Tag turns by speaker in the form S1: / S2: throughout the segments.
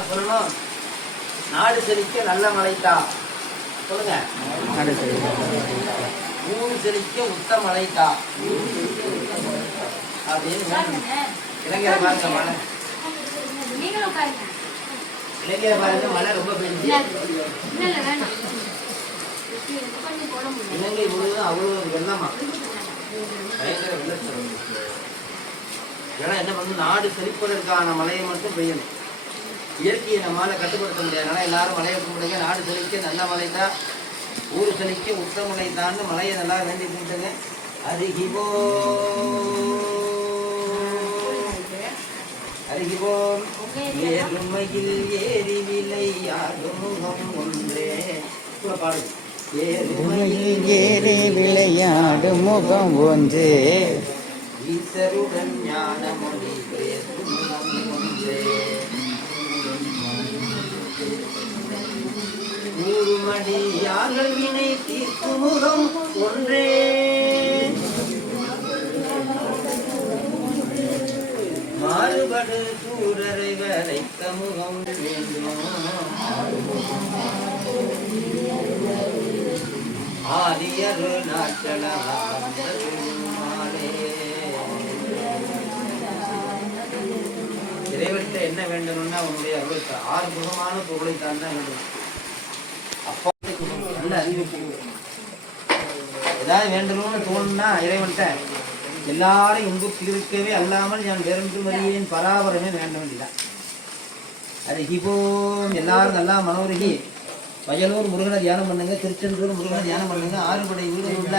S1: என்ன சொல்லணும்? நாடு செழிக்க நல்ல மழைத்தா சொல்லுங்க. ஊர் செழிக்க உத்த மழைத்தா அப்படின்னு. இலங்கையில பாருங்க மழை.
S2: உட்காருங்க.
S1: இலங்கையில பாருங்க மழை ரொம்ப பெஞ்சு
S2: பண்ணி
S1: இலங்கை முழுவதும் அவ்வளவு வெள்ளமா? பயங்கர வெள்ளச்சலம் ஏன்னா என்ன பண்ணணும் நாடு செழிப்பதற்கான மழையை மட்டும் பெய்யணும். இயற்கையை நம்மளால் கட்டுப்படுத்த முடியாதுனால எல்லாரும் மழையை கும்பிடுங்க நாடு செழிக்க நல்ல மழை தான் ஊர் செழிக்க உத்த மழை தான் மழையை நல்லா வேண்டி கும்பிட்டுங்க அருகிபோ அருகிபோம் ஏறுமையில் ஏறி விளையாடும் முகம் ஒன்றே பாடு. ஏறுமையில்
S3: ஏறி விளையாடும் முகம் ஒன்று.
S1: ஈசருடன் ஞான மொழி பேசும் ஊருமடியார்கள் வினை தீர்க்கும் முகம் ஒன்றே? மாறுபடு சூரரை வரைத்த முகம் வேண்டும்? ஆரியரு நாட்டலா வந்த என்ன வேண்டும்னா உன்னுடைய அருள் ஆறு முகமான பொருளை தான் தான் வேண்டும்? ஏதாவது வேண்டணும்னு தோணுன்னா இறைவன்கிட்ட எல்லாரும் இன்புக்கு இருக்கவே அல்லாமல் நான் வேறொன்று மறியேன் பராபரமே வேண்ட வேண்டியதான் அது ஹிபோம் எல்லாரும் நல்லா மனோருகி வயலூர் முருகனை தியானம் பண்ணுங்க திருச்செந்தூர் முருகனை தியானம் பண்ணுங்க ஆறுபடை வீடு உள்ள.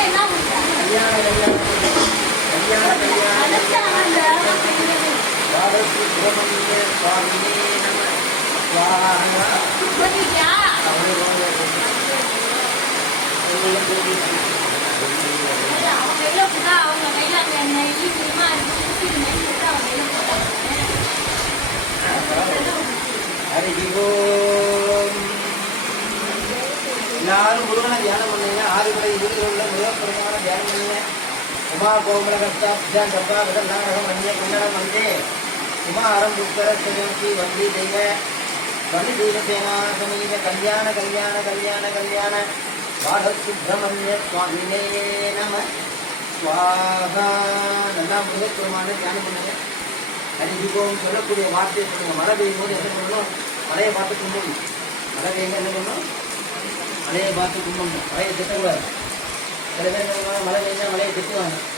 S2: என்ன
S1: எல்லாரும் முருகனை தியானம் பண்ணுங்க ஆறு கடை வீடுகளில் முருகப்பெருமான தியானம் பண்ணுங்க உமா கோமல கஷ்டாப்ஜான் சப்பா வந்தே உமா அறம் புத்தர சுகந்தி வந்தி தெய்வ வந்தி தெய்வ சமீத கல்யாண கல்யாண கல்யாண கல்யாண. பாட சுவாமினே நம. சுவாகா. நல்லா முருகப்பெருமான தியானம் பண்ணுங்க. அறிவிப்போம் சொல்லக்கூடிய வார்த்தையை சொல்லுங்க. மழை பெய்யும் போது என்ன பண்ணணும்? மழையை பார்த்து கும்பிடணும். மழை பெய்யுங்க என்ன பண்ணணும்? மழையை பார்த்து கும்பிடணும். மழையை திட்டக்கூடாது. சில பேர் என்ன பண்ணுவாங்க, மழை பெய்ஞ்சா மழையை திட்டுவாங்க.